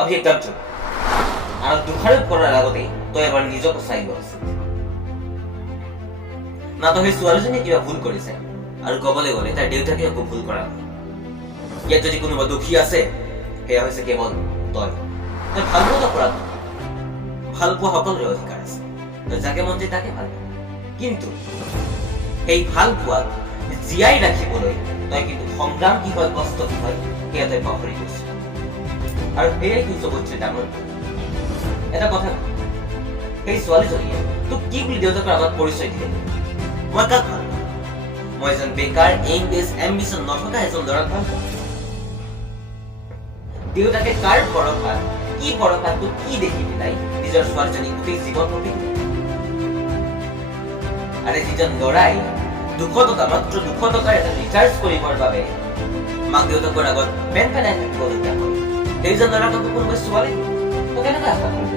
অভি একদম চুপ আনক দোষাৰোপ কৰাৰ আগতে তই এবাৰ নিজকে চাই লোৱা উচিত না তো সেই ছোৱালীজনীয়ে কিবা ভুল কৰিছে আৰু ক'বলৈ গ'লে তাইৰ দেউতাকে একো ভুল কৰা নাই ইয়াত যদি কোনোবা দুখী আছে সেয়া হৈছে কেৱল তই তই ভাল পোৱা কৰা ভাল পোৱা সকলোৰে অধিকাৰ আছে তই যাকে মন যায় তাকে ভাল পোৱা কিন্তু সেই ভাল পোৱাক জীয়াই ৰাখিবলৈ তই কিন্তু সংগ্ৰাম কি হয় কষ্ট কি হয় সেয়া তই পাহৰি গৈছ আৰু সেয়াই কিন্তু চবতছে ডাঙৰ এটা কথা সেই ছোৱালীজনীয়ে তোক কি বুলি দেউতাকৰ আগত পৰিচয় দিলে মই কাক ভাল পাওঁ মই এজন বেকাৰ এইম বেছ এম্বিশ্যন নথকা এজন ল'ৰাক ভাল পাওঁ দেউতাকে কাৰ ভৰসাত কি ভৰসাত তোক কি দেখি পেলাই নিজৰ ছোৱালীজনীক গোটেই জীৱন প্ৰতি আৰে যিজন ল'ৰাই 200 টকা মাত্ৰ 200 টকাৰ এটা ৰিচাৰ্জ কৰিবৰ বাবে মাক দেউতাকৰ আগত পেন পেলাই থাকিবলগীয়া হয় সেইজন ল'ৰাক কোনোবাই ছোৱালী তো কেনেকৈ আশা কৰিব